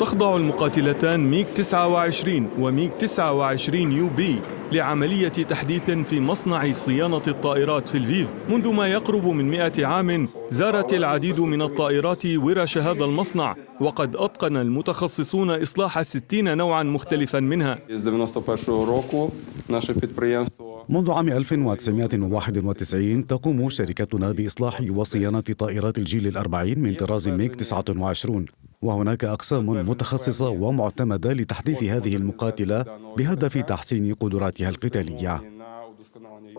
تخضع المقاتلتان ميغ 29 وميغ 29 يو بي لعملية تحديث في مصنع صيانة الطائرات في لفيف. منذ ما يقرب من 100 عام زارت العديد من الطائرات ورش هذا المصنع، وقد أتقن المتخصصون إصلاح 60 نوعا مختلفا منها. منذ عام 1991 تقوم شركتنا بإصلاح وصيانة طائرات الجيل الأربعين من طراز ميغ 29، وهناك أقسام متخصصة ومعتمدة لتحديث هذه المقاتلة بهدف تحسين قدراتها القتالية.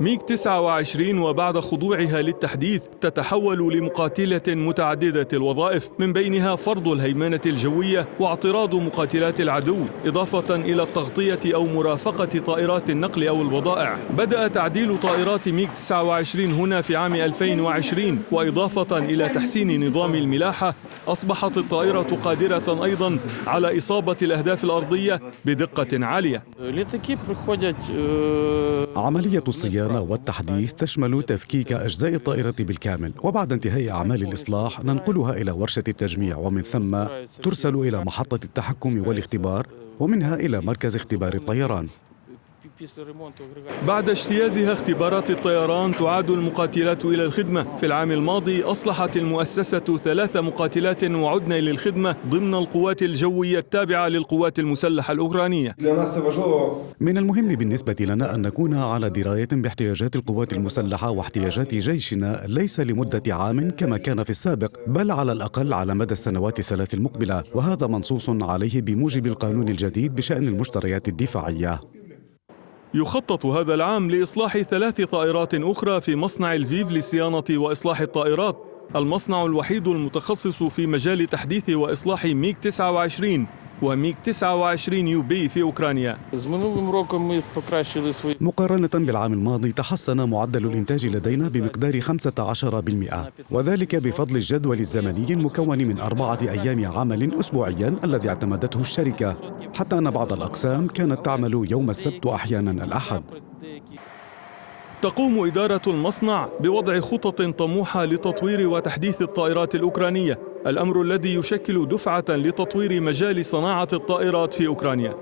ميغ 29 وبعد خضوعها للتحديث تتحول لمقاتلة متعددة الوظائف، من بينها فرض الهيمنة الجوية واعتراض مقاتلات العدو، إضافة إلى التغطية أو مرافقة طائرات النقل أو البضائع. بدأ تعديل طائرات ميغ 29 هنا في عام 2020، وإضافة إلى تحسين نظام الملاحة أصبحت الطائرة قادرة أيضا على إصابة الأهداف الأرضية بدقة عالية. عملية الصيانة والتحديث تشمل تفكيك أجزاء الطائرة بالكامل، وبعد انتهاء أعمال الإصلاح ننقلها إلى ورشة التجميع، ومن ثم ترسل إلى محطة التحكم والاختبار، ومنها إلى مركز اختبار الطيران. بعد اجتيازها اختبارات الطيران تعاد المقاتلات إلى الخدمة. في العام الماضي أصلحت المؤسسة 3 مقاتلات وعدن للخدمة ضمن القوات الجوية التابعة للقوات المسلحة الأوكرانية. من المهم بالنسبة لنا أن نكون على دراية باحتياجات القوات المسلحة واحتياجات جيشنا، ليس لمدة عام كما كان في السابق، بل على الأقل على مدى السنوات الثلاث المقبلة، وهذا منصوص عليه بموجب القانون الجديد بشأن المشتريات الدفاعية. يخطط هذا العام لإصلاح 3 طائرات أخرى في مصنع لفيف لصيانة وإصلاح الطائرات، المصنع الوحيد المتخصص في مجال تحديث وإصلاح ميغ 29 وميغ 29 يو بي في أوكرانيا. مقارنة بالعام الماضي تحسن معدل الإنتاج لدينا بمقدار 15%، وذلك بفضل الجدول الزمني المكون من 4 أيام عمل أسبوعيا الذي اعتمدته الشركة، حتى أن بعض الأقسام كانت تعمل يوم السبت وأحيانا الأحد. تقوم إدارة المصنع بوضع خطط طموحة لتطوير وتحديث الطائرات الأوكرانية، الأمر الذي يشكل دفعة لتطوير مجال صناعة الطائرات في أوكرانيا.